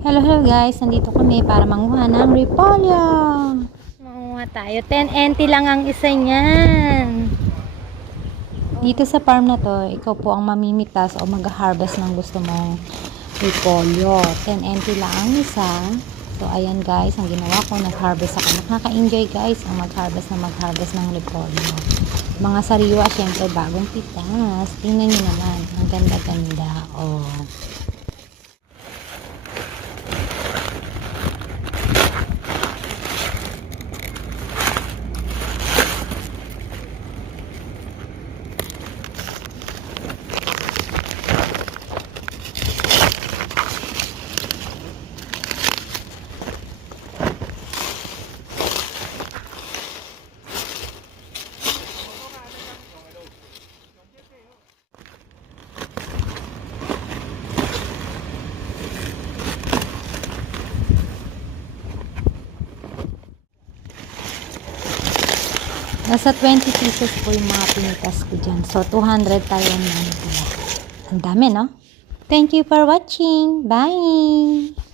Hello, hello guys. Nandito kami para manguha ng repolyo. Manguha tayo. 10 NT lang ang isa niyan. Dito sa farm na to, ikaw po ang mamimitas o mag-harvest ng gusto mong repolyo. 10 NT lang ang isa. So, ayan guys, ang ginawa ko, nag-harvest ako. Nakaka-enjoy guys ang mag-harvest ng repolyo. Mga sariwa, syempre bagong pitas. Tingnan nyo naman. Ang ganda-ganda. Oh. Nasa 20 pieces po yung mga pinitas ko dyan. So, 200 tayo naman. Ang dami, no? Thank you for watching. Bye!